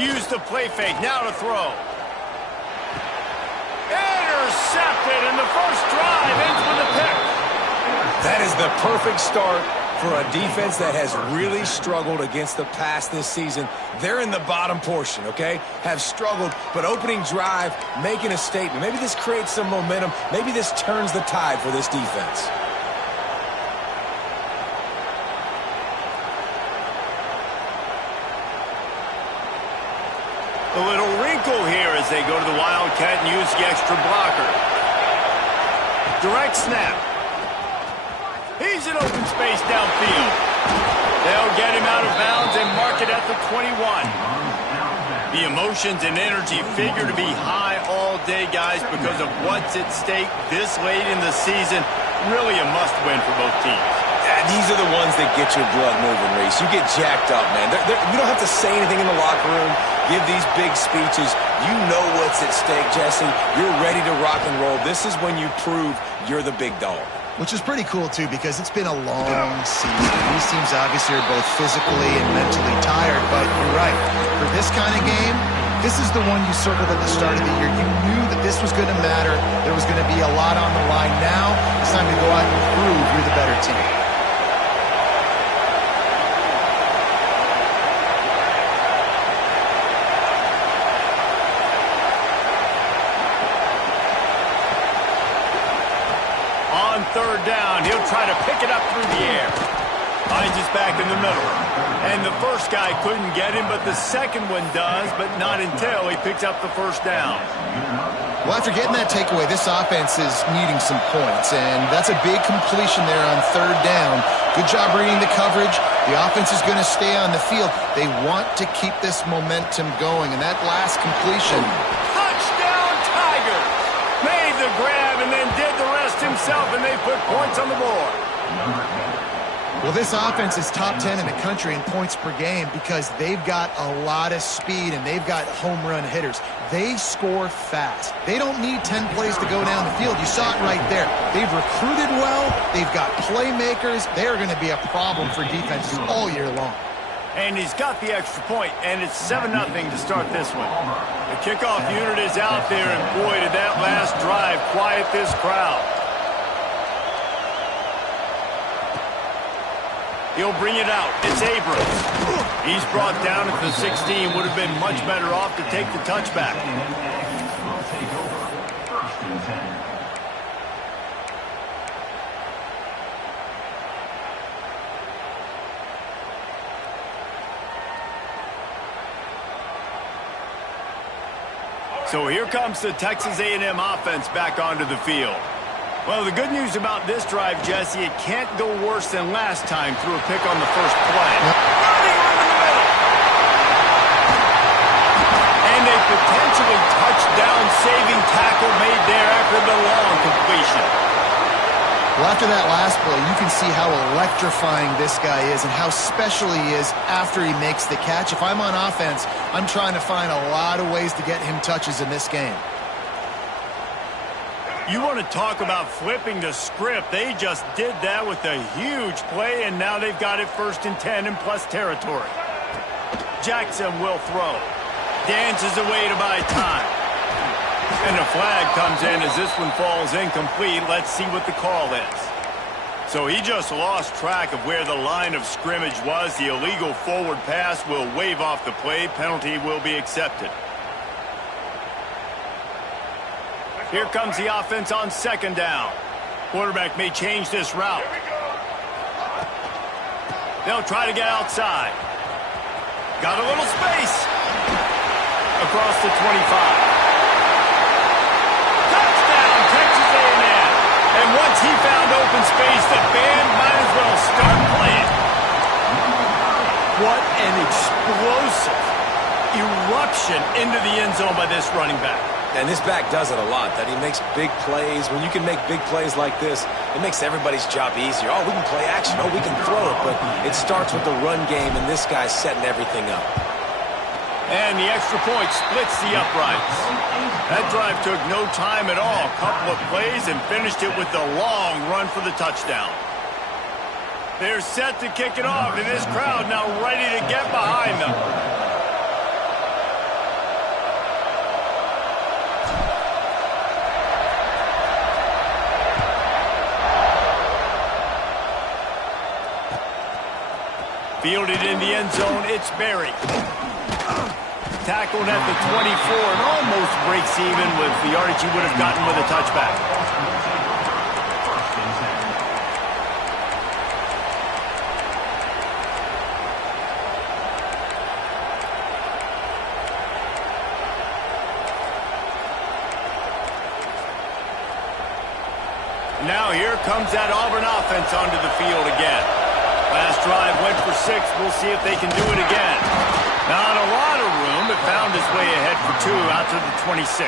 Use the play fake. Now to throw. Intercepted, and the first drive ends with a pick. That is the perfect start for a defense that has really struggled against the pass this season. They're in the bottom portion, okay? Have struggled, but opening drive, making a statement. Maybe this creates some momentum. Maybe this turns the tide for this defense. A little wrinkle here as they go to the Wildcat and use the extra blocker. Direct snap. He's in open space downfield. They'll get him out of bounds and mark it at the 21. The emotions and energy figure to be high all day, guys, because of what's at stake this late in the season. Really a must-win for both teams. These are the ones that get your blood moving, Reese. You get jacked up, man. You don't have to say anything in the locker room, give these big speeches. You know what's at stake, Jesse. You're ready to rock and roll. This is when you prove you're the big dog. Which is pretty cool, too, because it's been a long season. These teams obviously are both physically and mentally tired, but you're right. For this kind of game, this is the one you circled at the start of the year. You knew that this was going to matter. There was going to be a lot on the line. Now it's time to go out and prove you're the better team. Third down, he'll try to pick it up through the air. Finds his back in the middle. And the first guy couldn't get him, but the second one does, but not until he picks up the first down. Well, after getting that takeaway, this offense is needing some points, and that's a big completion there on third down. Good job reading the coverage. The offense is going to stay on the field. They want to keep this momentum going, and that last completion. Touchdown, Tigers! Made the grab and then did the rest himself, and they put points on the board. Well, this offense is top 10 in the country in points per game because they've got a lot of speed and they've got home run hitters. They score fast. They don't need 10 plays to go down the field. You saw it right there. They've recruited well. They've got playmakers. They're going to be a problem for defenses all year long. And he's got the extra point, and it's 7-0 to start this one. The kickoff unit is out there, and boy, did that last drive quiet this crowd. He'll bring it out. It's Abrams. He's brought down at the 16. Would have been much better off to take the touchback. So here comes the Texas A&M offense back onto the field. Well, the good news about this drive, Jesse, it can't go worse than last time through a pick on the first play. Running room in the middle. And a potentially touchdown-saving tackle made there after the long completion. Well, after that last play, you can see how electrifying this guy is and how special he is after he makes the catch. If I'm on offense, I'm trying to find a lot of ways to get him touches in this game. You want to talk about flipping the script. They just did that with a huge play, and now they've got it 1st and 10 in plus territory. Jackson will throw. Dances away to buy time. And a flag comes in as this one falls incomplete. Let's see what the call is. So he just lost track of where the line of scrimmage was. The illegal forward pass will wave off the play. Penalty will be accepted. Here comes the offense on 2nd down. Quarterback may change this route. They'll try to get outside. Got a little space. Across the 25. And once he found open space, the band might as well start playing. What an explosive eruption into the end zone by this running back. And this back does it a lot, that he makes big plays. When you can make big plays like this, it makes everybody's job easier. Oh, we can play action. Oh, we can throw it. But it starts with the run game, and this guy's setting everything up. And the extra point splits the uprights. That drive took no time at all. Couple of plays and finished it with the long run for the touchdown. They're set to kick it off, and this crowd now ready to get behind them. Fielded in the end zone, it's Berry. Tackled at the 24 and almost breaks even with the yardage he would have gotten with a touchback. Now here comes that Auburn offense onto the field again. Last drive went for 6. We'll see if they can do it again. Not a lot of room, but found his way ahead for 2 out to the 26.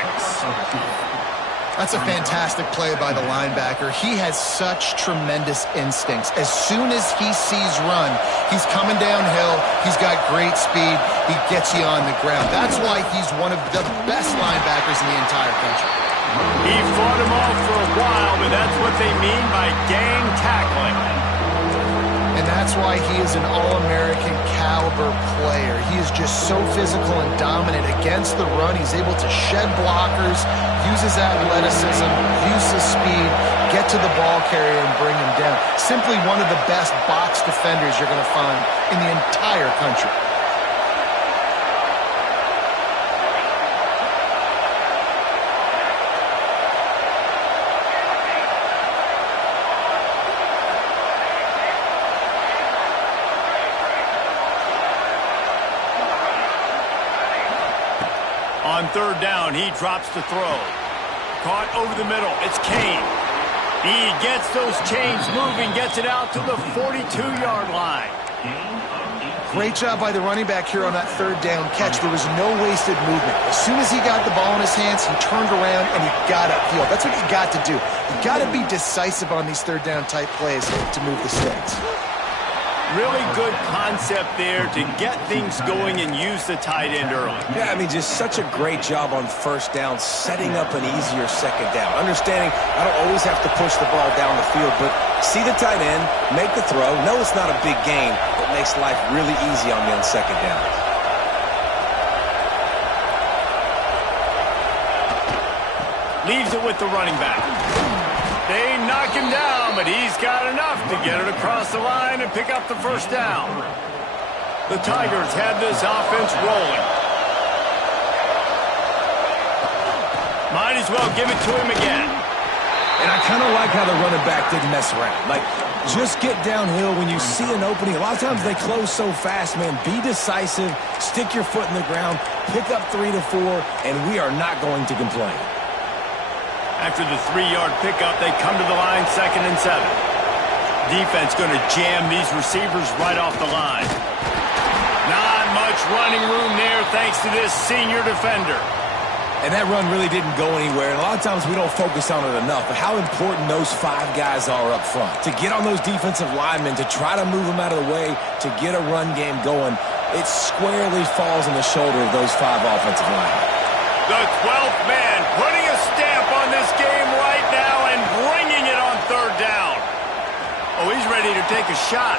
That's a fantastic play by the linebacker. He has such tremendous instincts. As soon as he sees run, he's coming downhill. He's got great speed. He gets you on the ground. That's why he's one of the best linebackers in the entire country. He fought him off for a while, but that's what they mean by gang tackling. And that's why he is an All-American caliber player. He is just so physical and dominant against the run. He's able to shed blockers, use his athleticism, use his speed, get to the ball carrier and bring him down. Simply one of the best box defenders you're going to find in the entire country. On third down, he drops to throw. Caught over the middle. It's Kane. He gets those chains moving, gets it out to the 42-yard line. Great job by the running back here on that third down catch. There was no wasted movement. As soon as he got the ball in his hands, he turned around and he got upfield. That's what you got to do. You got to be decisive on these third down type plays to move the sticks. Really good concept there to get things going and use the tight end early. Yeah, I mean, just such a great job on first down, setting up an easier second down. Understanding I don't always have to push the ball down the field, but see the tight end, make the throw. No, it's not a big gain. It makes life really easy on me on second down. Leaves it with the running back. They knock him down, but he's got enough to get it across the line and pick up the first down. The Tigers have this offense rolling. Might as well give it to him again. And I kind of like how the running back didn't mess around. Like, just get downhill when you see an opening. A lot of times they close so fast, man. Be decisive, stick your foot in the ground, pick up 3 to 4, and we are not going to complain. After the 3-yard pickup, they come to the line, 2nd and 7. Defense going to jam these receivers right off the line. Not much running room there thanks to this senior defender. And that run really didn't go anywhere. And a lot of times we don't focus on it enough, but how important those 5 guys are up front. To get on those defensive linemen, to try to move them out of the way, to get a run game going, it squarely falls on the shoulder of those 5 offensive linemen. The 12th man putting a stamp on this game right now and bringing it on third down. Oh, he's ready to take a shot.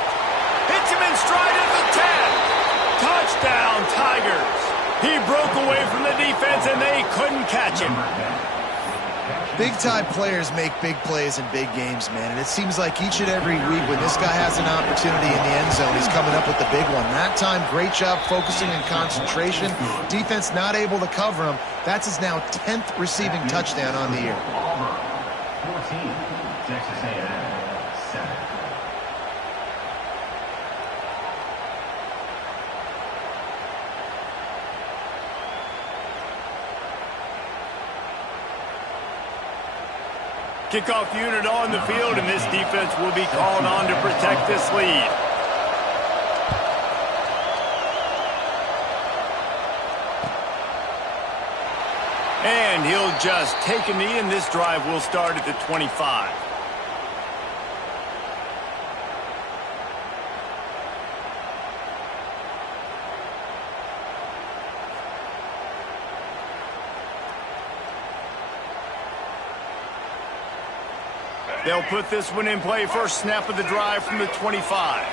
Hits him in stride at the 10. Touchdown, Tigers. He broke away from the defense and they couldn't catch him. Big-time players make big plays in big games, man. And it seems like each and every week when this guy has an opportunity in the end zone, he's coming up with the big one. That time, great job focusing and concentration. Defense not able to cover him. That's his now 10th receiving touchdown on the year. 14, Texas A&M, 7. Kickoff unit on the field, and this defense will be called on to protect this lead. And he'll just take a knee, and this drive will start at the 25. They'll put this one in play. First snap of the drive from the 25.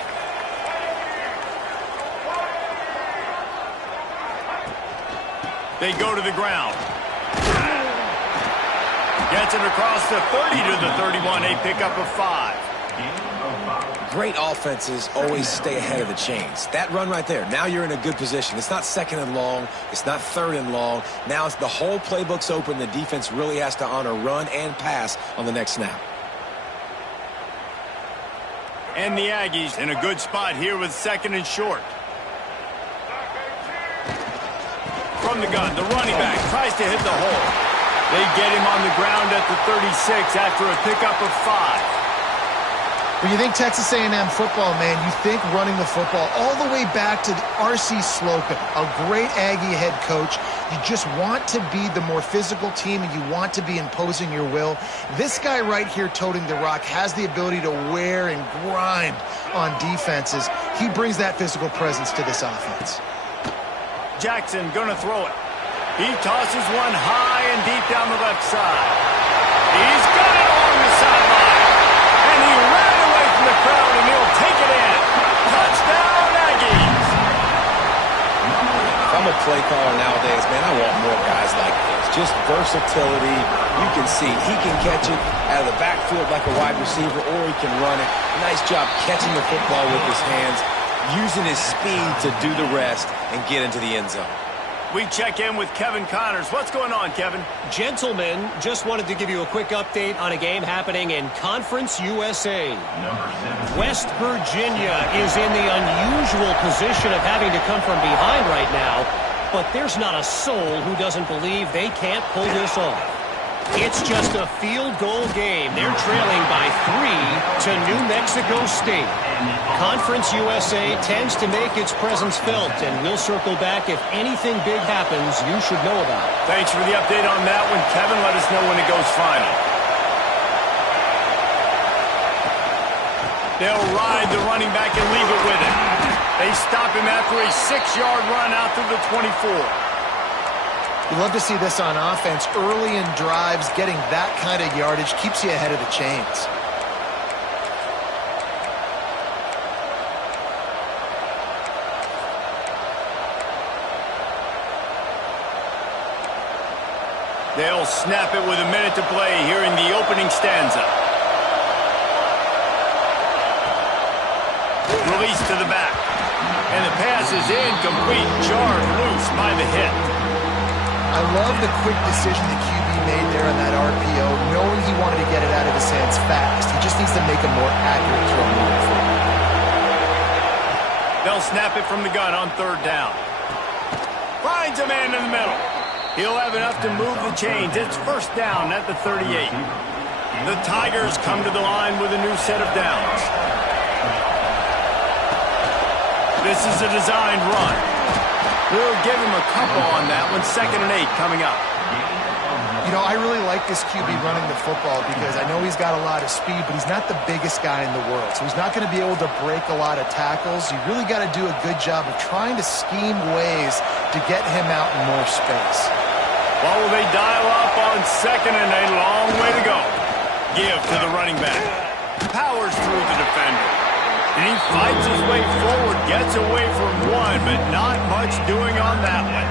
They go to the ground. Gets it across the 30 to the 31. A pickup of 5. Great offenses always stay ahead of the chains. That run right there, now you're in a good position. It's not second and long. It's not third and long. Now it's the whole playbook's open. The defense really has to honor run and pass on the next snap. And the Aggies in a good spot here with second and short. From the gun, the running back tries to hit the hole. They get him on the ground at the 36 after a pickup of 5. When you think Texas A&M football, man, you think running the football all the way back to R.C. Slocum, a great Aggie head coach. You just want to be the more physical team, and you want to be imposing your will. This guy right here toting the rock has the ability to wear and grind on defenses. He brings that physical presence to this offense. Jackson gonna throw it. He tosses one high and deep down the left side. He's got it along the sideline. And he ran away from the crowd, and he'll take it in. Touchdown, Aggies! If I'm a play caller nowadays, man, I want more guys like this. Just versatility. You can see he can catch it out of the backfield like a wide receiver, or he can run it. Nice job catching the football with his hands, using his speed to do the rest and get into the end zone. We check in with Kevin Connors. What's going on, Kevin? Gentlemen, just wanted to give you a quick update on a game happening in Conference USA. West Virginia is in the unusual position of having to come from behind right now, but there's not a soul who doesn't believe they can't pull this off. It's just a field goal game. They're trailing by 3 to New Mexico State. Conference USA tends to make its presence felt, and we'll circle back if anything big happens you should know about. Thanks for the update on that one, Kevin. Let us know when it goes final. They'll ride the running back and leave it with him. They stop him after a 6-yard run out to the 24. You love to see this on offense. Early in drives, getting that kind of yardage keeps you ahead of the chains. They'll snap it with a minute to play here in the opening stanza. Release to the back. And the pass is incomplete, jarred loose by the hit. I love the quick decision the QB made there on that RPO, knowing he wanted to get it out of his hands fast. He just needs to make a more accurate throw moving forward. They'll snap it from the gun on third down. Finds a man in the middle. He'll have enough to move the chains. It's first down at the 38. The Tigers come to the line with a new set of downs. This is a designed run. We'll give him a couple on that one. 2nd and 8 coming up. You know, I really like this QB running the football because I know he's got a lot of speed, but he's not the biggest guy in the world. So he's not going to be able to break a lot of tackles. You really got to do a good job of trying to scheme ways to get him out in more space. Well, will they dial up on 2nd and 8? Long way to go. Give to the running back. Powers through the defender. And he fights his way forward, gets away from one, but not much doing on that one.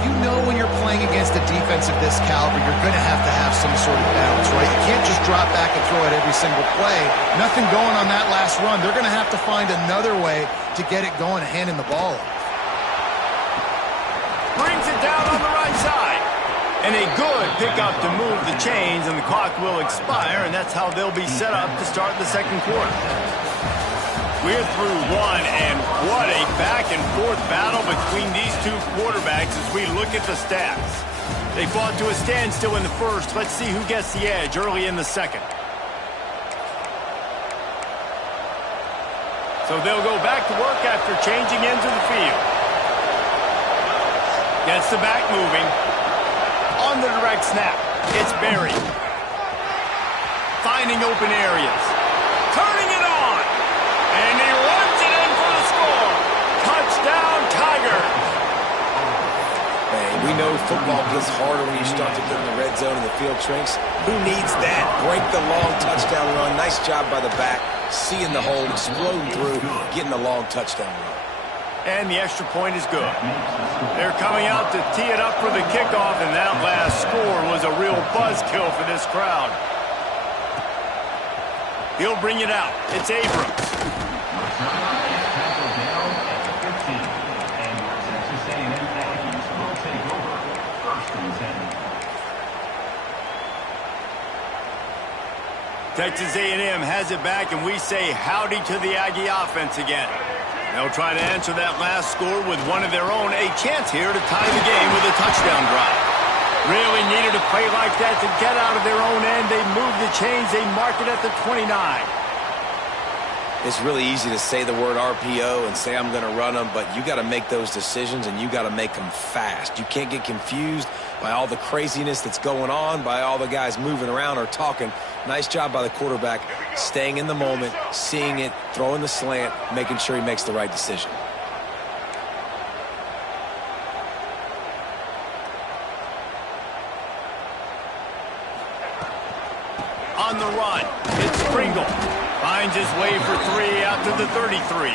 You know when you're playing against a defense of this caliber, you're going to have some sort of balance, right? You can't just drop back and throw it every single play. Nothing going on that last run. They're going to have to find another way to get it going, handing the ball off. Brings it down on the right side. And a good pickup to move the chains, and the clock will expire, and that's how they'll be set up to start the second quarter. We're through one, and what a back-and-forth battle between these two quarterbacks as we look at the stats. They fought to a standstill in the first. Let's see who gets the edge early in the second. So they'll go back to work after changing into the field. Gets the back moving. On the direct snap, it's Berry. Finding open areas. Turning it on. And he runs it in for the score. Touchdown, Tigers. Hey, we know football gets harder when you start to get in the red zone and the field shrinks. Who needs that? Break the long touchdown run. Nice job by the back. Seeing the hole, exploding through, getting the long touchdown run. And the extra point is good. They're coming out to tee it up for the kickoff, and that last score was a real buzzkill for this crowd. He'll bring it out. It's Abrams. Return is tackled down at the 15. And your Texas A&M Aggies will take over 1st and 10. Texas A&M has it back, and we say howdy to the Aggie offense again. They'll try to answer that last score with one of their own. A chance here to tie the game with a touchdown drive. Really needed a play like that to get out of their own end. They move the chains. They mark it at the 29. It's really easy to say the word RPO and say I'm going to run them, but you got to make those decisions, and you got to make them fast. You can't get confused by all the craziness that's going on, by all the guys moving around or talking. Nice job by the quarterback, staying in the moment, seeing it, throwing the slant, making sure he makes the right decision. On the run, it's Pringle. Finds his way for 3 out to the 33.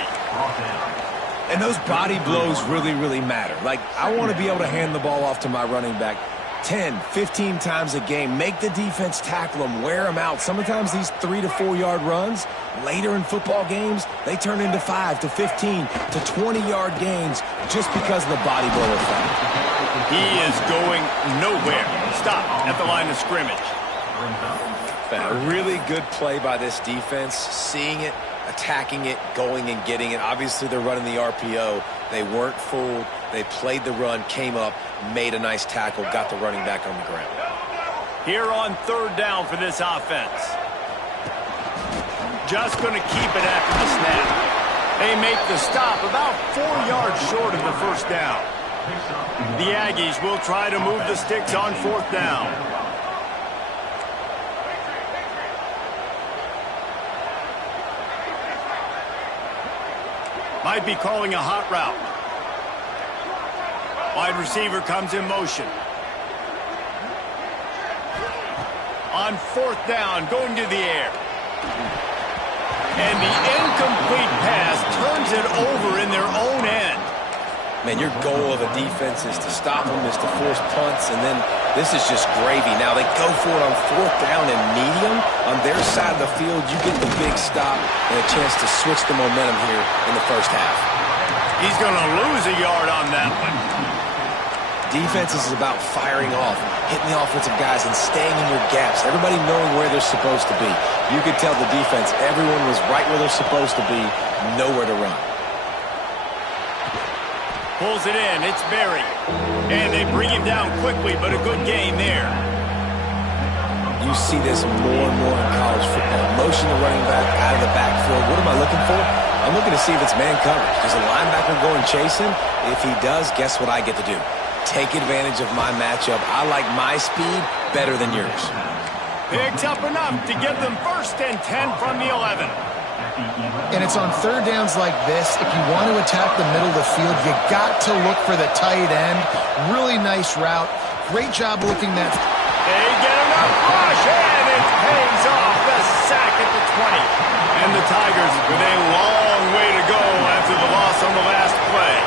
And those body blows really, really matter. Like, I want to be able to hand the ball off to my running back 10, 15 times a game. Make the defense tackle them, wear them out. Sometimes these 3 to 4 yard runs, later in football games, they turn into 5 to 15 to 20 yard gains just because of the body blow effect. He is going nowhere. Stop at the line of scrimmage. A really good play by this defense, seeing it, attacking it, going and getting it. Obviously, they're running the RPO. They weren't fooled. They played the run, came up, made a nice tackle, got the running back on the ground. Here on 3rd down for this offense. Just going to keep it after the snap. They make the stop about 4 yards short of the 1st down. The Aggies will try to move the sticks on 4th down. Might be calling a hot route. Wide receiver comes in motion. On 4th down, going to the air. And the incomplete pass turns it over in their own end. Man, your goal of a defense is to stop them, is to force punts, and then this is just gravy. Now they go for it on 4th down and medium. On their side of the field, you get the big stop and a chance to switch the momentum here in the 1st half. He's going to lose a yard on that one. Defense is about firing off, hitting the offensive guys and staying in your gaps. Everybody knowing where they're supposed to be. You could tell the defense, everyone was right where they're supposed to be, nowhere to run. Pulls it in. It's Berry. And they bring him down quickly, but a good gain there. You see this more and more in college football. Motion the running back out of the backfield. What am I looking for? I'm looking to see if it's man coverage. Does the linebacker go and chase him? If he does, guess what I get to do? Take advantage of my matchup. I like my speed better than yours. Picks up enough to give them 1st and 10 from the 11. And it's on 3rd downs like this. If you want to attack the middle of the field, you got to look for the tight end. Really nice route. Great job looking that. They get enough rush, and it pays off. The sack at the 20. And the Tigers with a long way to go after the loss on the last play.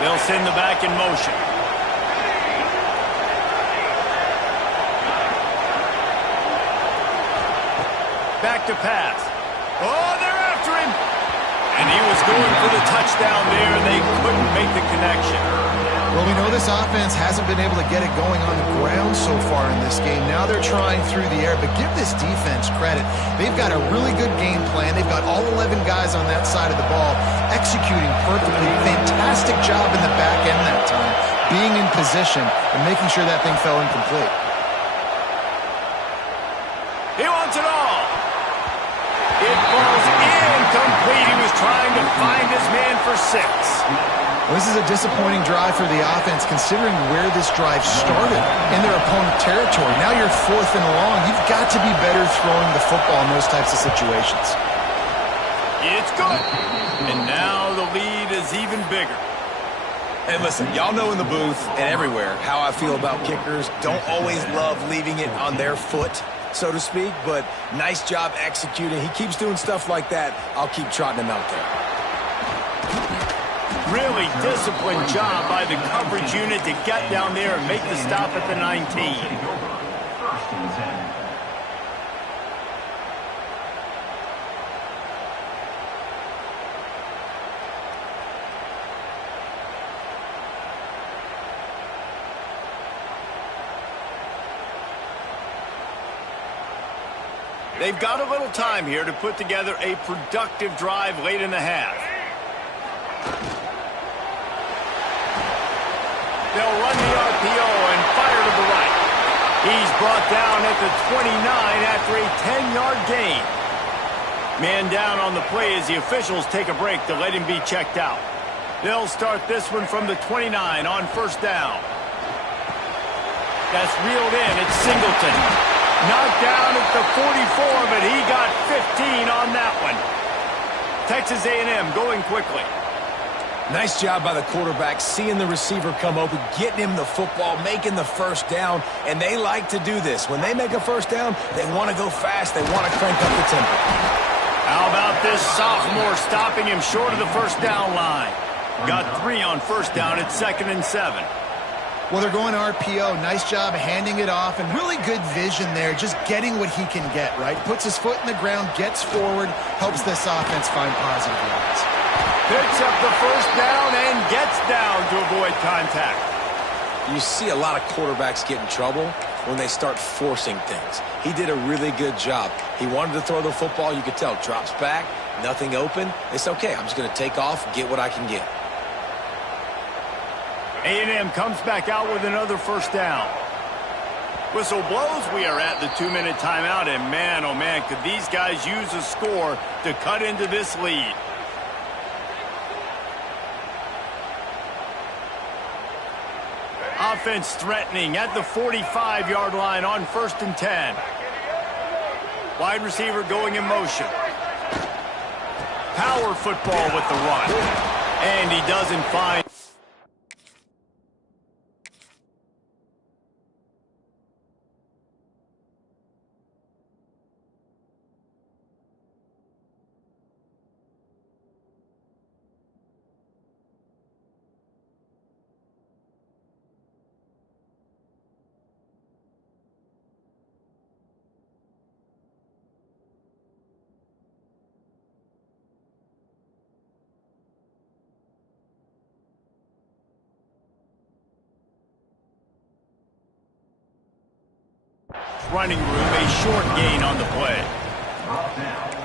They'll send the back in motion. Back to pass. Oh, they're after him. And he was going for the touchdown there. They couldn't make the connection. Well, we know this offense hasn't been able to get it going on the ground so far in this game. Now they're trying through the air, but give this defense credit. They've got a really good game plan. They've got all 11 guys on that side of the ball executing perfectly. Fantastic job in the back end that time, being in position and making sure that thing fell incomplete. He wants it all. It falls incomplete. He was trying to find his man for 6. Well, this is a disappointing drive for the offense considering where this drive started in their opponent territory. Now you're 4th and long. You've got to be better throwing the football in those types of situations. It's good. And now the lead is even bigger. And listen, y'all know in the booth and everywhere how I feel about kickers. Don't always love leaving it on their foot. so to speak, but nice job executing. He keeps doing stuff like that. I'll keep trotting him out there. Really disciplined job by the coverage unit to get down there and make the stop at the 19. First and 10. They've got a little time here to put together a productive drive late in the half. They'll run the RPO and fire to the right. He's brought down at the 29 after a 10-yard gain. Man down on the play as the officials take a break to let him be checked out. They'll start this one from the 29 on first down. That's reeled in. It's Singleton. Knocked down at the 44, but he got 15 on that one. Texas A&M going quickly. Nice job by the quarterback, seeing the receiver come open, getting him the football, making the first down, and they like to do this. When they make a first down, they want to go fast. They want to crank up the tempo. How about this sophomore stopping him short of the first down line? Got 3 on first down at 2nd and 7. Well, they're going RPO. Nice job handing it off, and really good vision there, just getting what he can get, right? Puts his foot in the ground, gets forward, helps this offense find positive yards. Picks up the first down and gets down to avoid contact. You see a lot of quarterbacks get in trouble when they start forcing things. He did a really good job. He wanted to throw the football. You could tell. Drops back, nothing open. It's okay. I'm just going to take off, get what I can get. A&M comes back out with another first down. Whistle blows. We are at the 2-minute timeout, and man, oh man, could these guys use a score to cut into this lead. Offense threatening at the 45-yard line on 1st and 10. Wide receiver going in motion. Power football with the run. And he doesn't find... running room, a short gain on the play.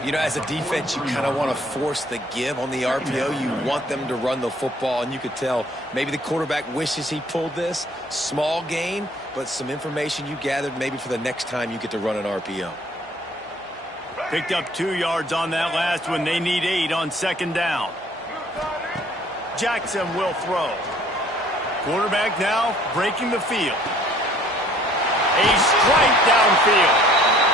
You know, as a defense, you kind of want to force the give on the RPO. You want them to run the football, and you could tell maybe the quarterback wishes he pulled this. Small gain, but some information you gathered maybe for the next time you get to run an RPO. Picked up 2 yards on that last one. They need 8 on 2nd down. Jackson will throw. Quarterback now breaking the field. A strike downfield.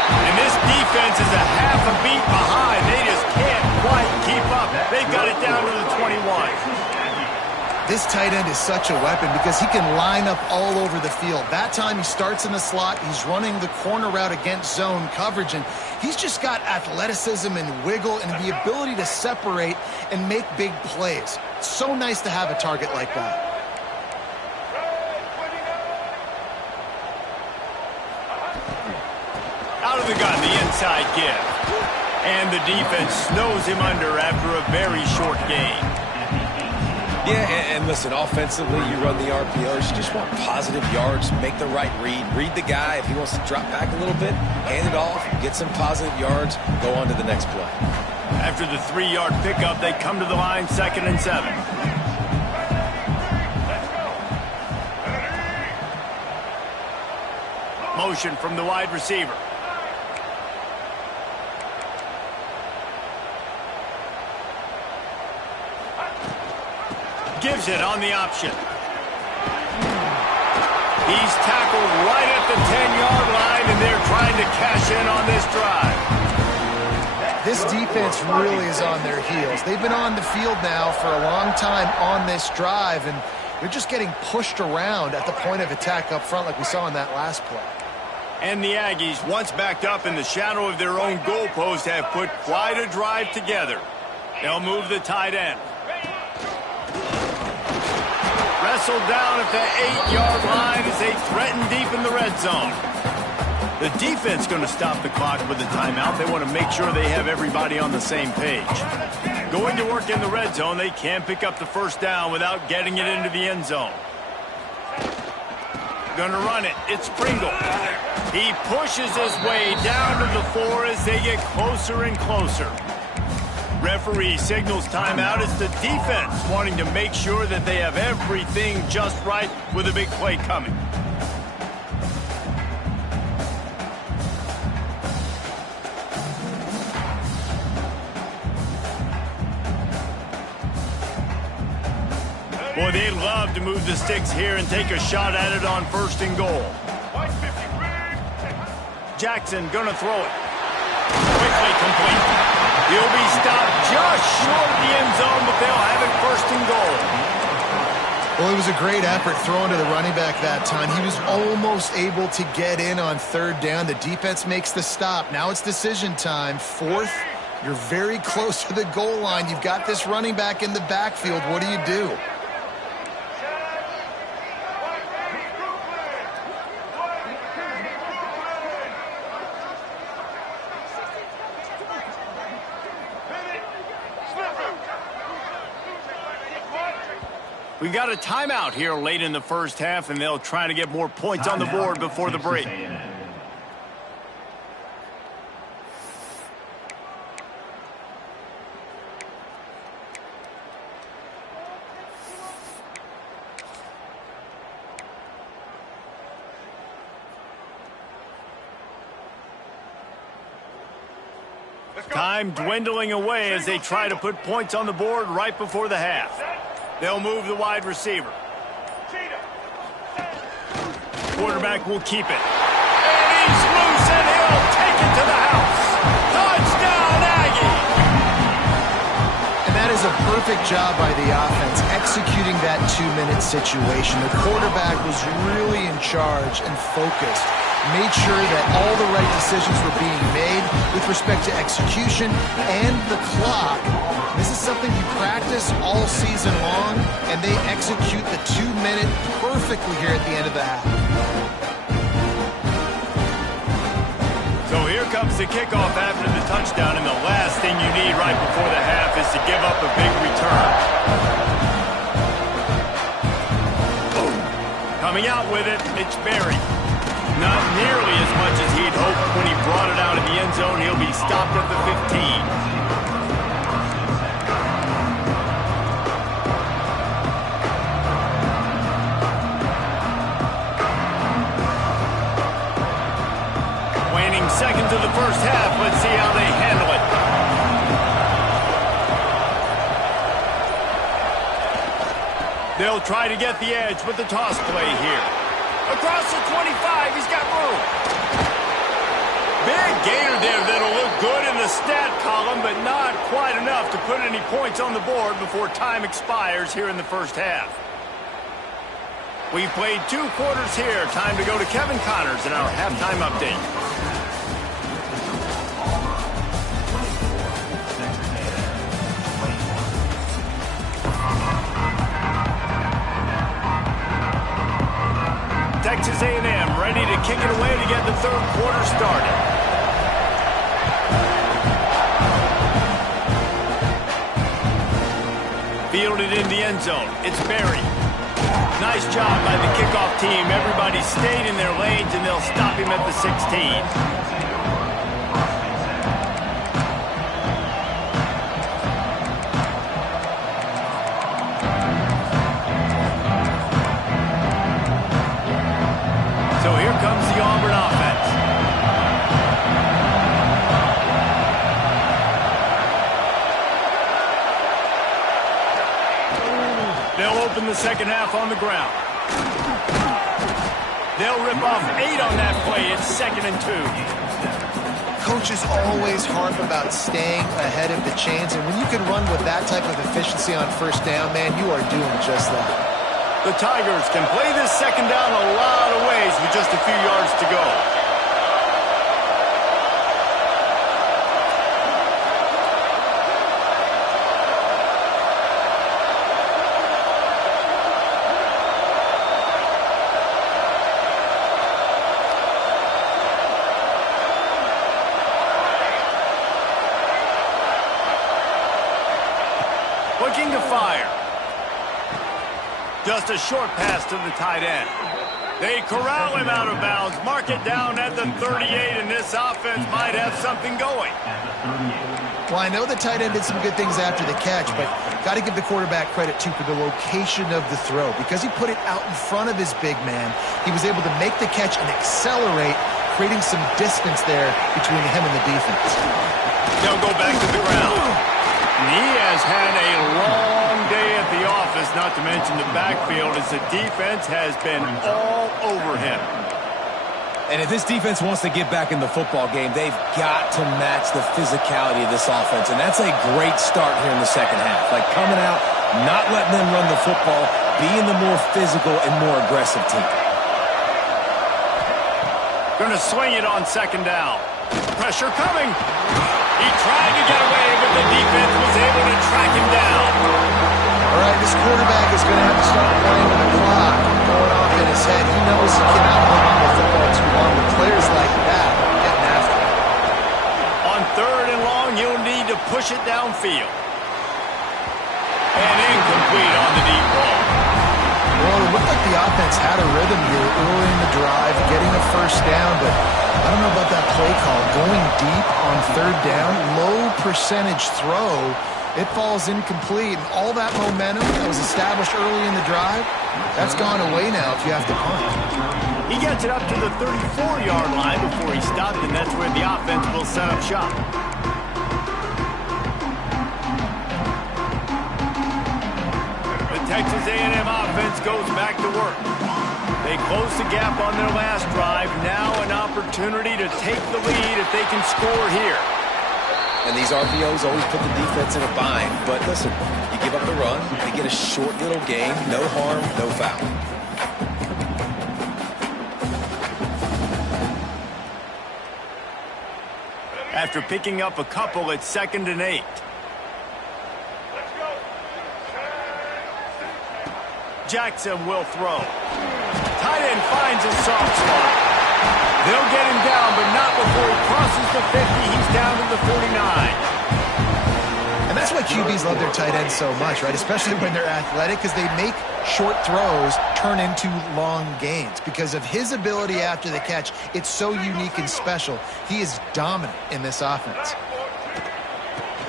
And this defense is a half a beat behind. They just can't quite keep up. They've got it down to the 21. This tight end is such a weapon because he can line up all over the field. That time he starts in the slot. He's running the corner route against zone coverage, and he's just got athleticism and wiggle and the ability to separate and make big plays. It's so nice to have a target like that. Out of the gun, the inside give. And the defense snows him under after a very short gain. Yeah, and listen, offensively, you run the RPOs. You just want positive yards, make the right read. Read the guy. If he wants to drop back a little bit, hand it off, get some positive yards, go on to the next play. After the 3-yard pickup, they come to the line 2nd and 7. Motion from the wide receiver. Gives it on the option. He's tackled right at the 10-yard line, and they're trying to cash in on this drive. This defense really is on their heels. They've been on the field now for a long time on this drive, and they're just getting pushed around at the point of attack up front like we saw in that last play. And the Aggies, once backed up in the shadow of their own goalpost, have put quite a drive together. They'll move the tight end. Wrestled down at the 8-yard line as they threaten deep in the red zone. The defense going to stop the clock with a timeout. They want to make sure they have everybody on the same page. Going to work in the red zone, they can't pick up the first down without getting it into the end zone. Going to run it. It's Pringle. He pushes his way down to the 4 as they get closer and closer. Referee signals timeout. It's the defense wanting to make sure that they have everything just right with a big play coming. Boy, they'd love to move the sticks here and take a shot at it on 1st and goal. Jackson gonna throw it. Quickly complete. He'll be stopped just short of the end zone, but they'll have it 1st and goal. Well, it was a great effort throwing to the running back that time. He was almost able to get in on 3rd down. The defense makes the stop. Now it's decision time. 4th, you're very close to the goal line. You've got this running back in the backfield. What do you do? We got a timeout here late in the first half, and they'll try to get more points on the board before the break. Time dwindling away as they try to put points on the board right before the half. They'll move the wide receiver. Quarterback will keep it. And he's loose, and he'll take it to the house. Touchdown, Aggie! And that is a perfect job by the offense, executing that 2-minute situation. The quarterback was really in charge and focused. Made sure that all the right decisions were being made with respect to execution and the clock. This is something you practice all season long, and they execute the 2-minute perfectly here at the end of the half. So here comes the kickoff after the touchdown, and the last thing you need right before the half is to give up a big return. Boom. Coming out with it, it's Berry. Not nearly as much as he'd hoped when he brought it out in the end zone. He'll be stopped at the 15. Seconds of the first half. Let's see how they handle it. They'll try to get the edge with the toss play here. Across the 25, he's got room. Big gainer there that'll look good in the stat column, but not quite enough to put any points on the board before time expires here in the first half. We've played 2 quarters here. Time to go to Kevin Connors in our halftime update. Texas A&M ready to kick it away to get the 3rd quarter started. Fielded in the end zone. It's Berry. Nice job by the kickoff team. Everybody stayed in their lanes, and they'll stop him at the 16. So here comes the Auburn offense. They'll open the second half on the ground. They'll rip off 8 on that play. It's 2nd and 2. Coaches always harp about staying ahead of the chains, and when you can run with that type of efficiency on 1st down, man, you are doing just that. The Tigers can play this second down a lot of ways with just a few yards to go. fire. Just a short pass to the tight end. They corral him out of bounds, mark it down at the 38, and this offense might have something going. Well, I know the tight end did some good things after the catch, but got to give the quarterback credit, too, for the location of the throw. Because he put it out in front of his big man, he was able to make the catch and accelerate, creating some distance there between him and the defense. They'll go back to the ground. And he has had a long day at the office, not to mention the backfield, as the defense has been all over him. And if this defense wants to get back in the football game, they've got to match the physicality of this offense. And that's a great start here in the second half. Like coming out, not letting them run the football, being the more physical and more aggressive team. Going to swing it on second down. Pressure coming. He tried to get away, but the defense was able to track him down. All right, this quarterback is going to have to start playing with the clock going off in his head. He knows he cannot hold on to the football too long with players like that getting after him. On third and long, you'll need to push it downfield. And incomplete on the deep ball. Well, it looked like the offense had a rhythm here early in the drive, getting a first down, but I don't know about that play call. Going deep on third down, low percentage throw, it falls incomplete, and all that momentum that was established early in the drive, that's gone away now if you have to punt. He gets it up to the 34-yard line before he stopped, and that's where the offense will set up shop. The Texas A&M offense goes back to work. They close the gap on their last drive. Now an opportunity to take the lead if they can score here. And these RPOs always put the defense in a bind. But listen, you give up the run, they get a short little gain, no harm, no foul. After picking up a couple, it's 2nd and 8. Jackson will throw. Tight end finds a soft spot. They'll get him down, but not before he crosses the 50. He's down to the 49. And that's why QBs love their tight ends so much, right? Especially when they're athletic, because they make short throws turn into long gains. Because of his ability after the catch, it's so unique and special. He is dominant in this offense.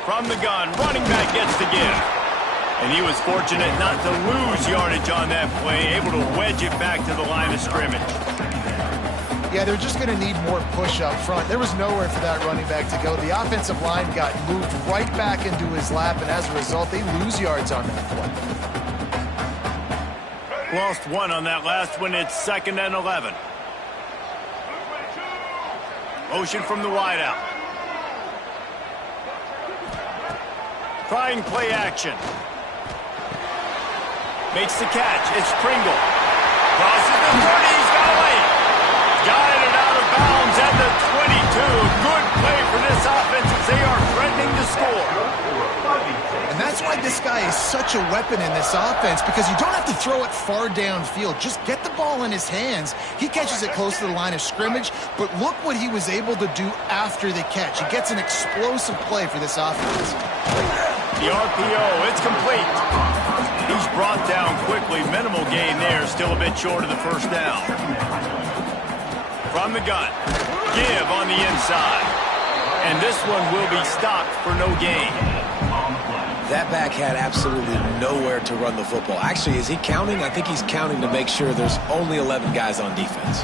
From the gun, running back gets to give. And he was fortunate not to lose yardage on that play, able to wedge it back to the line of scrimmage. Yeah, they're just going to need more push up front. There was nowhere for that running back to go. The offensive line got moved right back into his lap, and as a result, they lose yards on that play. Lost one on that last one. It's 2nd and 11. Motion from the wideout. Trying play action. Makes the catch. It's Pringle. Crosses the 30. He's got away. Guided out of bounds at the 22. Good play for this offense as they are threatening to score. And that's why this guy is such a weapon in this offense, because you don't have to throw it far downfield. Just get the ball in his hands. He catches it close to the line of scrimmage, but look what he was able to do after the catch. He gets an explosive play for this offense. The RPO, it's complete. He's brought down quickly. Minimal gain there. Still a bit short of the first down. From the gun. Give on the inside. And this one will be stopped for no gain. That back had absolutely nowhere to run the football. Actually, is he counting? I think he's counting to make sure there's only 11 guys on defense.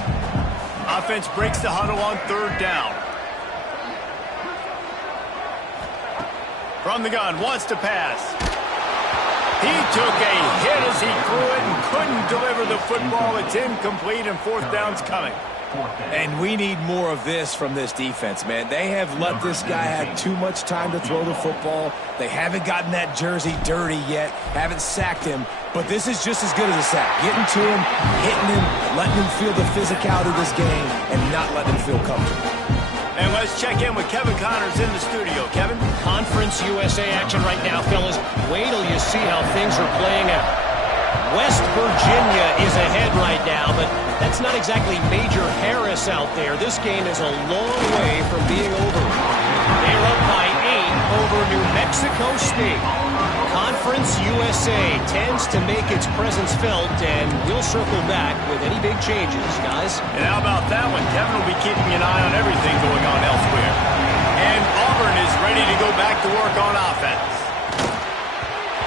Offense breaks the huddle on third down. From the gun, wants to pass. He took a hit as he threw it and couldn't deliver the football. It's incomplete, and fourth down's coming. And we need more of this from this defense, man. They have let this guy have too much time to throw the football. They haven't gotten that jersey dirty yet, haven't sacked him. But this is just as good as a sack. Getting to him, hitting him, letting him feel the physicality of this game, and not letting him feel comfortable. And let's check in with Kevin Connors in the studio. Kevin? Conference USA action right now, fellas. Wait till you see how things are playing out. West Virginia is ahead right now, but that's not exactly Major Harris out there. This game is a long way from being over. They're up by 8. over New Mexico State. Conference USA tends to make its presence felt, and we'll circle back with any big changes, guys. And how about that one? Kevin will be keeping an eye on everything going on elsewhere. And Auburn is ready to go back to work on offense.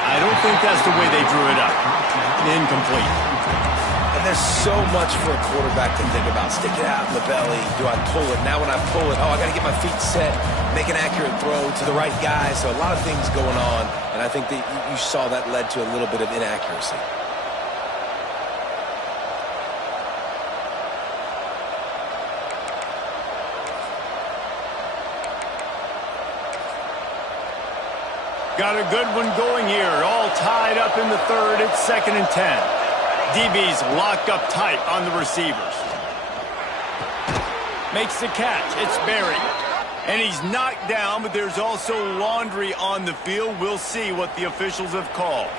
I don't think that's the way they drew it up. Incomplete. And there's so much for a quarterback to think about. Stick it out in the belly. Do I pull it? Now when I pull it, I got to get my feet set, make an accurate throw to the right guy. So a lot of things going on, and I think that you saw that led to a little bit of inaccuracy. Got a good one going here. All tied up in the third. It's 2nd and 10. DB's locked up tight on the receivers. Makes the catch. It's buried. And he's knocked down, but there's also laundry on the field. We'll see what the officials have called.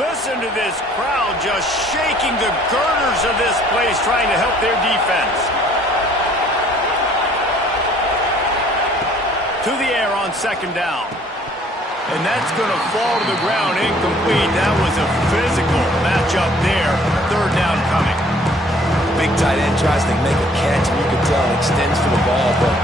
Listen to this crowd just shaking the girders of this place, trying to help their defense. To the air on 2nd down. And that's going to fall to the ground incomplete. That was a physical matchup there. 3rd down coming. Big tight end tries to make a catch, and you can tell it extends for the ball, but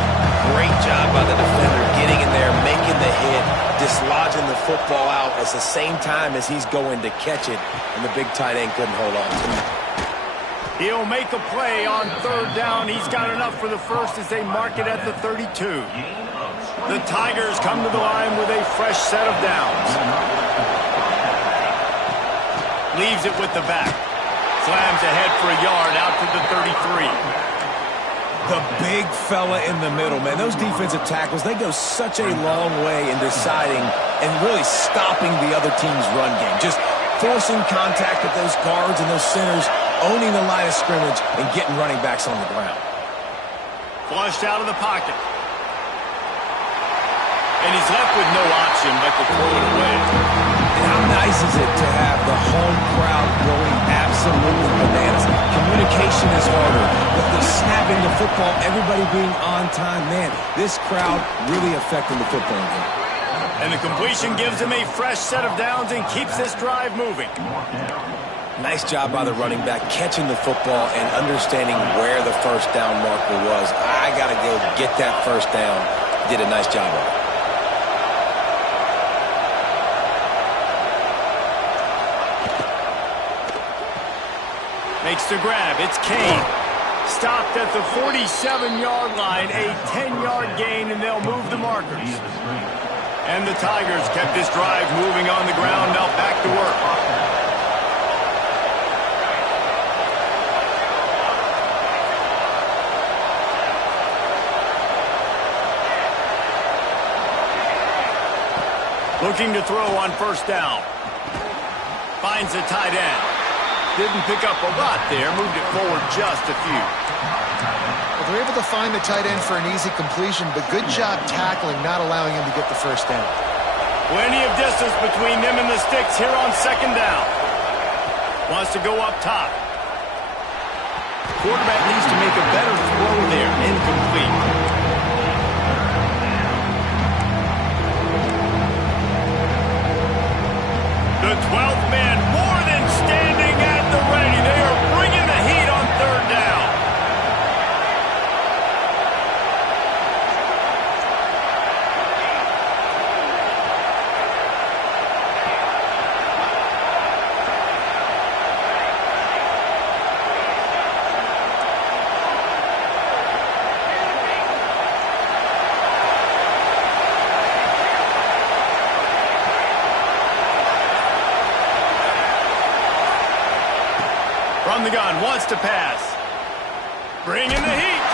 great job by the defender getting in there, making the hit, dislodging the football out at the same time as he's going to catch it, and the big tight end couldn't hold on to it. He'll make a play on 3rd down. He's got enough for the first as they mark it at the 32. The Tigers come to the line with a fresh set of downs. Leaves it with the back. Slams ahead for a yard out to the 33. The big fella in the middle, man. Those defensive tackles, they go such a long way in deciding and really stopping the other team's run game. Just forcing contact with those guards and those centers, owning the line of scrimmage, and getting running backs on the ground. Flushed out of the pocket. And he's left with no option but to throw it away. And how nice is it to have the home crowd going absolutely bananas? Communication is harder, but the snapping the football, everybody being on time, man, this crowd really affecting the football game. And the completion gives him a fresh set of downs and keeps this drive moving. Nice job by the running back, catching the football and understanding where the 1st down marker was. I got to go get that 1st down. Did a nice job of it. Makes the grab. It's Kane. Stopped at the 47-yard line. A 10-yard gain, and they'll move the markers. And the Tigers kept this drive moving on the ground. Now back to work. Looking to throw on 1st down. Finds the tight end. Didn't pick up a lot there. Moved it forward just a few. Well, they're able to find the tight end for an easy completion, but good job tackling, not allowing him to get the 1st down. Plenty of distance between them and the sticks here on 2nd down. Wants to go up top. Quarterback needs to make a better throw there. Incomplete. The 12th man more than standing at the ready. They are bringing the heat on 3rd down. From the gun, wants to pass. Bring in the heat.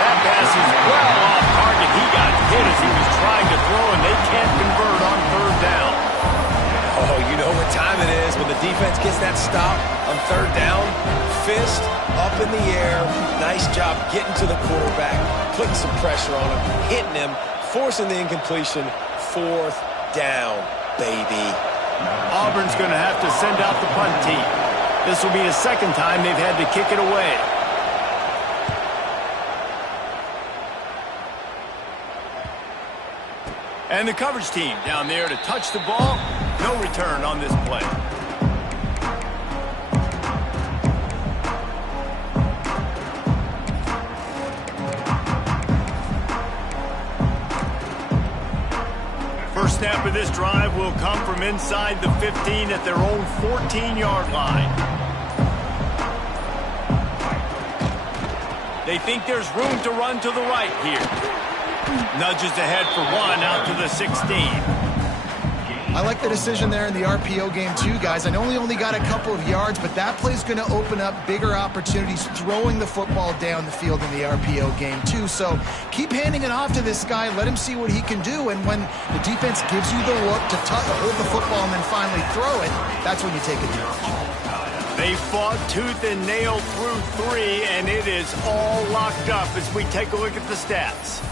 That pass is well off target. He got hit as he was trying to throw, and they can't convert on 3rd down. Oh, you know what time it is when the defense gets that stop on 3rd down. Fist up in the air. Nice job getting to the quarterback, putting some pressure on him, hitting him, forcing the incompletion. 4th down, baby. Auburn's going to have to send out the punt team. This will be the 2nd time they've had to kick it away. And the coverage team down there to touch the ball. No return on this play. First snap of this drive will come from inside the 15 at their own 14-yard line. They think there's room to run to the right here. Nudges ahead for one out to the 16. I like the decision there in the RPO game too, guys. I know he only got a couple of yards, but that play's going to open up bigger opportunities throwing the football down the field in the RPO game too. So keep handing it off to this guy. Let him see what he can do. And when the defense gives you the look to hold the football and then finally throw it, that's when you take advantage. They fought tooth and nail through 3, and it is all locked up as we take a look at the stats.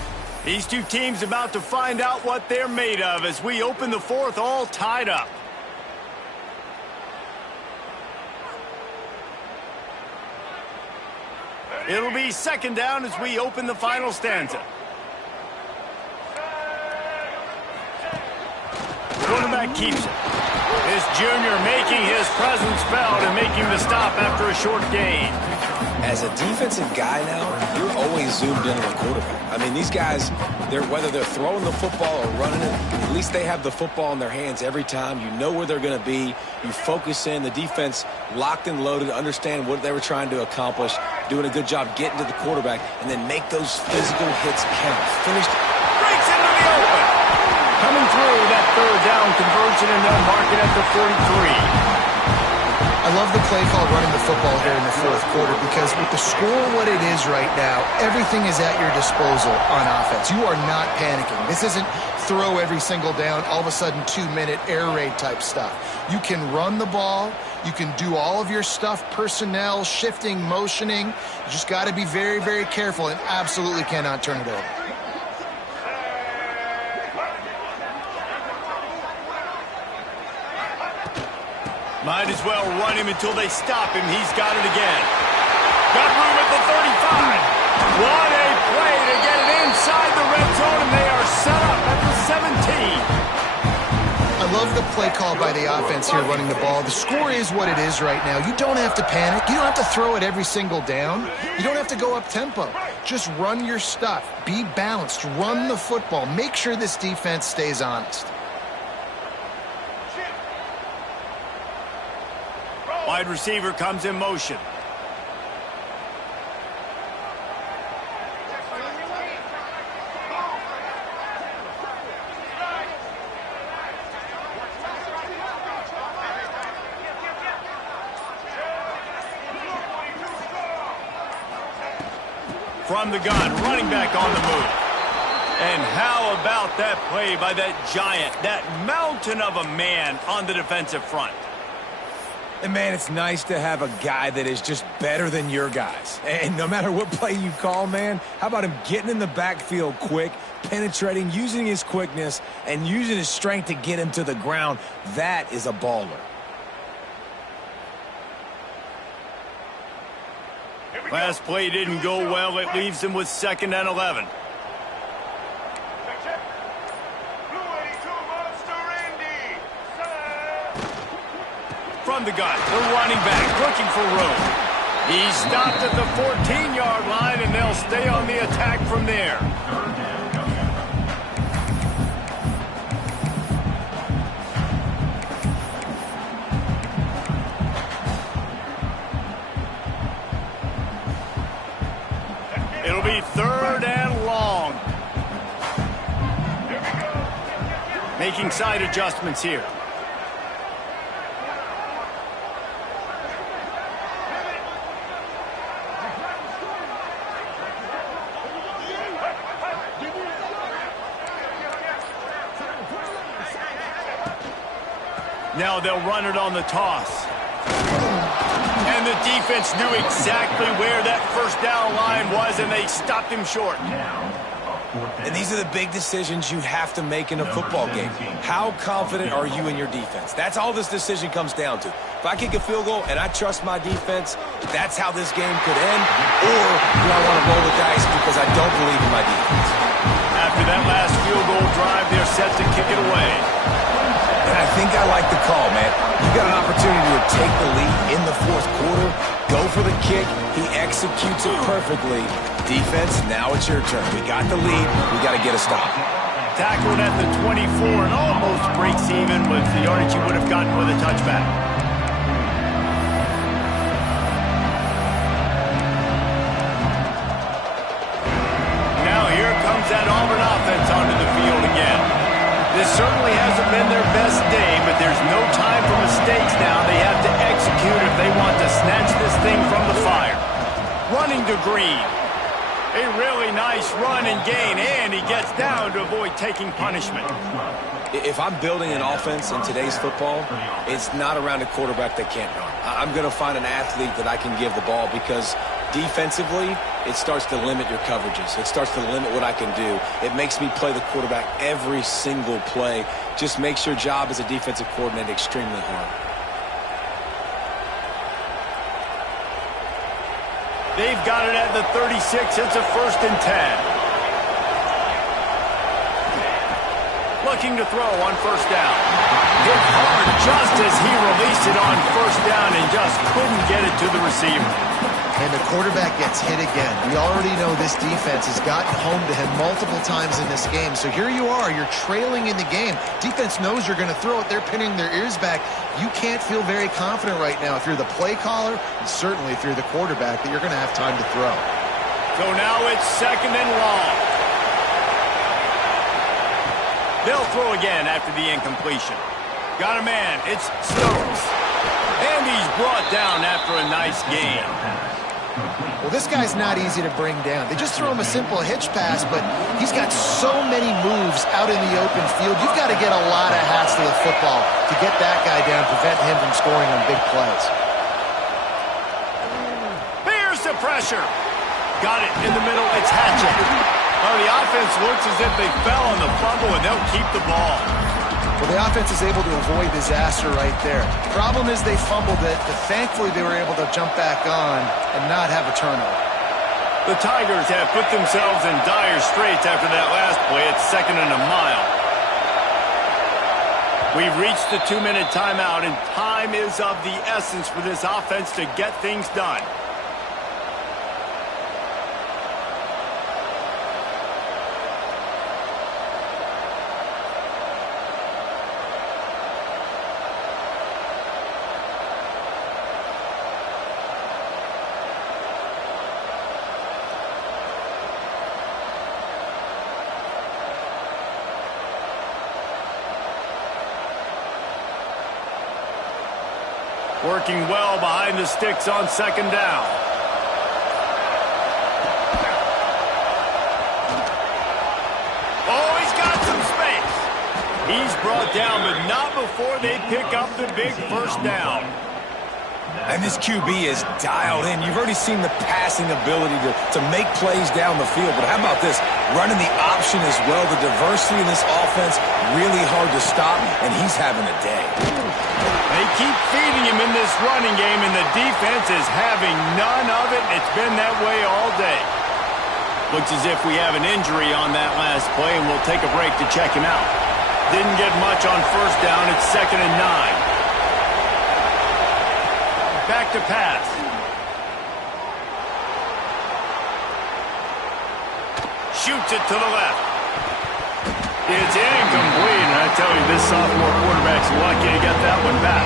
These two teams about to find out what they're made of as we open the fourth all tied up. It'll be second down as we open the final stanza. Quarterback keeps it. This junior making his presence felt and making the stop after a short gain. As a defensive guy now, you're always zoomed in on the quarterback. I mean, these guys, whether they're throwing the football or running it, at least they have the football in their hands every time. You know where they're going to be. You focus in. The defense locked and loaded, understand what they were trying to accomplish, doing a good job getting to the quarterback, and then make those physical hits count. Finished. Breaks into the open. Coming through that third down conversion, and they'll mark it at the 43. I love the play call running the football here in the fourth quarter because with the score what it is right now, everything is at your disposal on offense. You are not panicking. This isn't throw every single down, all of a sudden 2-minute air raid type stuff. You can run the ball. You can do all of your stuff, personnel, shifting, motioning. You just got to be very, very careful and absolutely cannot turn it over. Might as well run him until they stop him. He's got it again. Got room at the 35. What a play to get it inside the red zone, and they are set up at the 17. I love the play call by the offense here running the ball. The score is what it is right now. You don't have to panic. You don't have to throw it every single down. You don't have to go up tempo. Just run your stuff. Be balanced. Run the football. Make sure this defense stays honest. Wide receiver comes in motion. From the gun, running back on the move. And how about that play by that giant, that mountain of a man on the defensive front? And, man, it's nice to have a guy that is just better than your guys. And no matter what play you call, man, how about him getting in the backfield quick, penetrating, using his quickness, and using his strength to get him to the ground? That is a baller. Last play didn't go well. It leaves him with 2nd and 11. From the gun, the running back looking for room. He stopped at the 14-yard line, and they'll stay on the attack from there. It'll be 3rd and long. Making side adjustments here. Now they'll run it on the toss. And the defense knew exactly where that first down line was, and they stopped him short. And these are the big decisions you have to make in a football game. How confident are you in your defense? That's all this decision comes down to. If I kick a field goal and I trust my defense, that's how this game could end. Or do I want to roll the dice because I don't believe in my defense? After After that last field goal drive, they're set to kick it away. And I think I like the call, man. You got an opportunity to take the lead in the fourth quarter. Go for the kick. He executes it perfectly. Defense, now it's your turn. We got the lead. We got to get a stop. Tackled at the 24 and almost breaks even with the yardage he would have gotten with a touchback. Now here comes that Auburn offense onto the field again. This certainly hasn't been their best day, but there's no time for mistakes now. They have to execute if they want to snatch this thing from the fire. Running to Green. A really nice run and gain, and he gets down to avoid taking punishment. If I'm building an offense in today's football, it's not around a quarterback that can't run. I'm going to find an athlete that I can give the ball because defensively, it starts to limit your coverages. It starts to limit what I can do. It makes me play the quarterback every single play. Just makes your job as a defensive coordinator extremely hard. They've got it at the 36. It's a 1st and 10. Looking to throw on 1st down. Hit hard just as he released it on 1st down and just couldn't get it to the receiver. And the quarterback gets hit again. We already know this defense has gotten home to him multiple times in this game. So here you are. You're trailing in the game. Defense knows you're going to throw it. They're pinning their ears back. You can't feel very confident right now if you're the play caller, and certainly if you're the quarterback, that you're going to have time to throw. So now it's 2nd and long. They'll throw again after the incompletion. Got a man. It's Stokes. And he's brought down after a nice gain. Well, this guy's not easy to bring down. They just throw him a simple hitch pass, but he's got so many moves out in the open field. You've got to get a lot of hats to the football to get that guy down, prevent him from scoring on big plays. Here's the pressure. Got it in the middle. It's Hatchett. Well, the offense looks as if they fell on the fumble, and they'll keep the ball. Well, the offense is able to avoid disaster right there. Problem is they fumbled it, but thankfully they were able to jump back on and not have a turnover. The Tigers have put themselves in dire straits after that last play. It's 2nd and a mile. We've reached the 2-minute timeout, and time is of the essence for this offense to get things done. Working well behind the sticks on 2nd down. Oh, he's got some space. He's brought down, but not before they pick up the big 1st down. And this QB is dialed in. You've already seen the passing ability to make plays down the field. But how about this? Running the option as well. The diversity in this offense, really hard to stop, and he's having a day. They keep feeding him in this running game, and the defense is having none of it. It's been that way all day. Looks as if we have an injury on that last play, and we'll take a break to check him out. Didn't get much on 1st down. It's 2nd and 9. Back to pass. Shoots it to the left. It's incomplete, and I tell you, this sophomore quarterback's lucky to get that one back.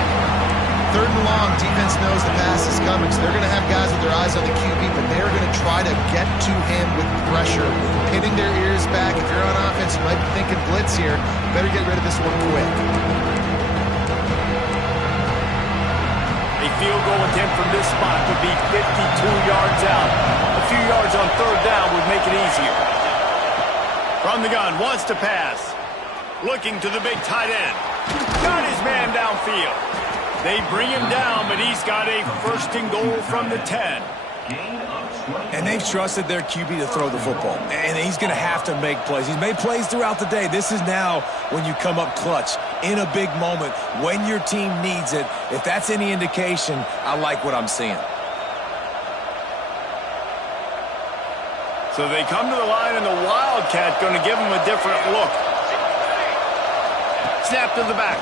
3rd and long, defense knows the pass is coming, so they're going to have guys with their eyes on the QB, but they're going to try to get to him with pressure, pinning their ears back. If you're on offense, you might be thinking blitz here. Better get rid of this one quick. A field goal attempt from this spot would be 52 yards out. A few yards on 3rd down would make it easier. From the gun, wants to pass. Looking to the big tight end. Got his man downfield. They bring him down, but he's got a 1st and goal from the 10. And they've trusted their QB to throw the football. And he's going to have to make plays. He's made plays throughout the day. This is now when you come up clutch in a big moment when your team needs it. If that's any indication, I like what I'm seeing. So they come to the line, and the Wildcat going to give them a different look. Snap to the back.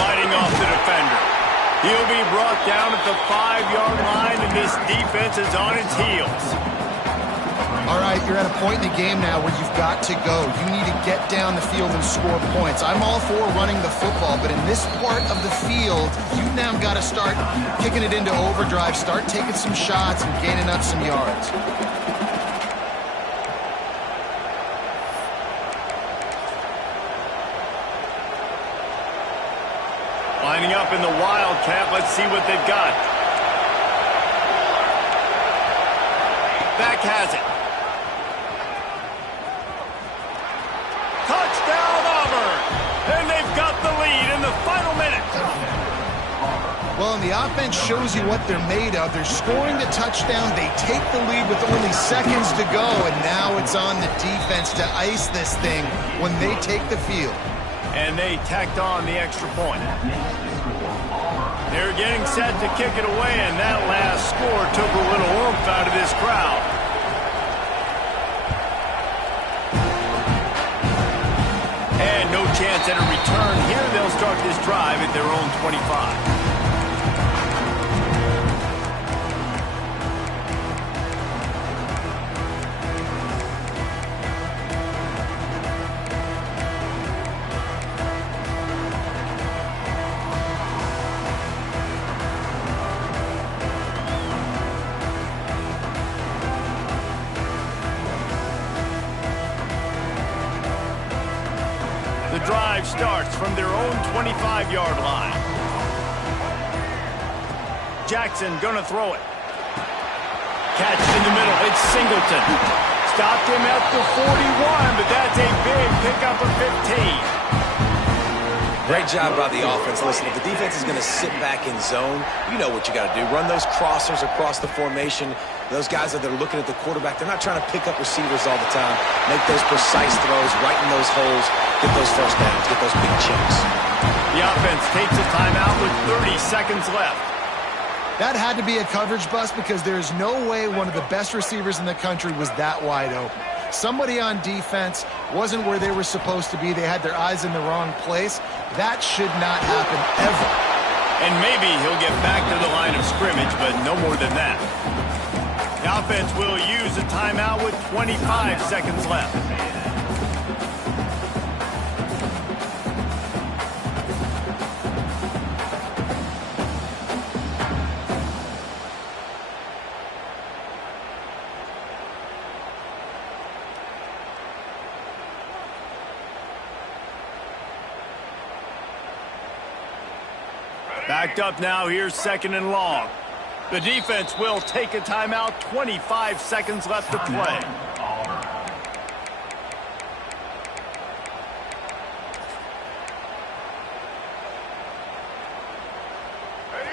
Fighting off the defender. He'll be brought down at the 5-yard line, and this defense is on its heels. All right, you're at a point in the game now where you've got to go. You need to get down the field and score points. I'm all for running the football, but in this part of the field, you now got to start kicking it into overdrive, start taking some shots and gaining up some yards. Lining up in the Wildcat. Let's see what they've got. Back has it. Touchdown, Auburn! And they've got the lead in the final minutes. Well, and the offense shows you what they're made of. They're scoring the touchdown. They take the lead with only seconds to go, and now it's on the defense to ice this thing when they take the field. And they tacked on the extra point. They're getting set to kick it away, and that last score took a little oomph out of this crowd. And no chance at a return here. They'll start this drive at their own 25. The drive starts from their own 25-yard line. Jackson gonna throw it. Catch in the middle. It's Singleton. Stopped him at the 41, but that's a big pickup of 15. Great job by the offense. Listen, if the defense is going to sit back in zone, you know what you got to do. Run those crossers across the formation. Those guys that are looking at the quarterback, they're not trying to pick up receivers all the time. Make those precise throws, right in those holes, get those first downs, get those big chunks. The offense takes a timeout with 30 seconds left. That had to be a coverage bust because there is no way one of the best receivers in the country was that wide open. Somebody on defense wasn't where they were supposed to be. They had their eyes in the wrong place. That should not happen ever. And maybe he'll get back to the line of scrimmage, but no more than that. The offense will use a timeout with 25 seconds left. Backed up now, here's second and long. The defense will take a timeout, 25 seconds left to play.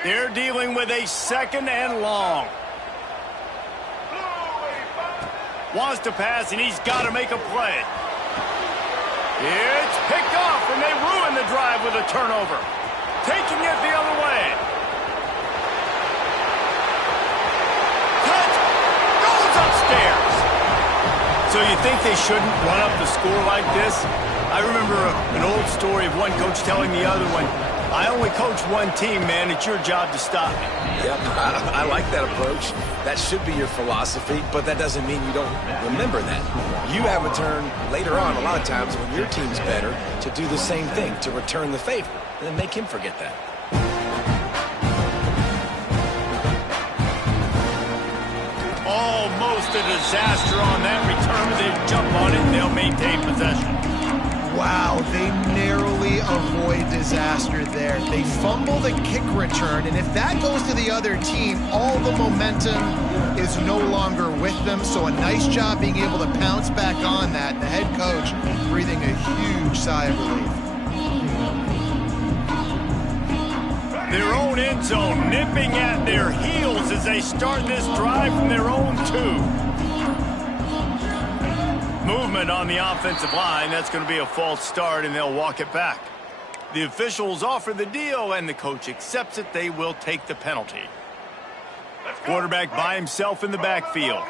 They're dealing with a second and long. Wants to pass, and he's got to make a play. It's picked off, and they ruin the drive with a turnover. Taking it the other way. Cut! Goes upstairs. So you think they shouldn't run up the score like this? I remember an old story of one coach telling the other one, I only coach one team, man. It's your job to stop me. Yep, I like that approach. That should be your philosophy, but that doesn't mean you don't remember that. You have a turn later on, a lot of times, when your team's better, to do the same thing, to return the favor, and then make him forget that. Almost a disaster on that return. They jump on it, and they'll maintain possession. Wow, they narrowly avoid disaster there. They fumble the kick return, and if that goes to the other team, all the momentum is no longer with them. So a nice job being able to pounce back on that. The head coach breathing a huge sigh of relief. Their own end zone nipping at their heels as they start this drive from their own 2. Movement on the offensive line. That's going to be a false start, and they'll walk it back. The officials offer the deal, and the coach accepts it. They will take the penalty. Quarterback by himself in the backfield.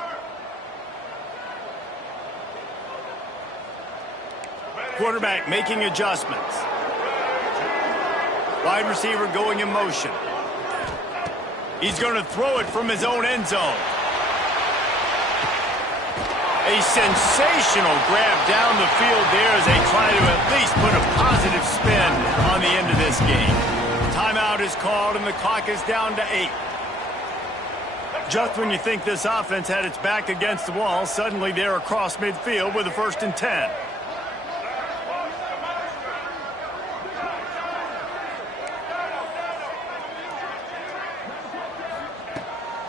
Quarterback making adjustments. Wide receiver going in motion. He's going to throw it from his own end zone. A sensational grab down the field there as they try to at least put a positive spin on the end of this game. Timeout is called and the clock is down to 8. Just when you think this offense had its back against the wall, suddenly they're across midfield with a 1st and 10.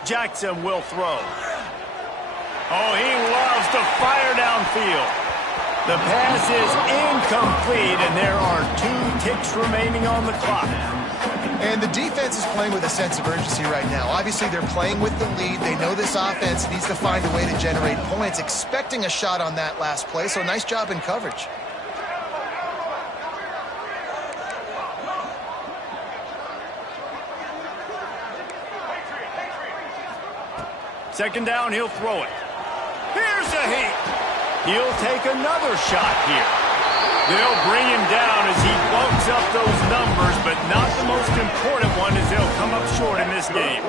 Jackson will throw. Oh, he loves to fire downfield. The pass is incomplete, and there are 2 ticks remaining on the clock. And the defense is playing with a sense of urgency right now. Obviously, they're playing with the lead. They know this offense needs to find a way to generate points, expecting a shot on that last play, so nice job in coverage. Second down, he'll throw it. Here's a heat. He'll take another shot here. They'll bring him down as he bulks up those numbers, but not the most important one as they'll come up short in this game.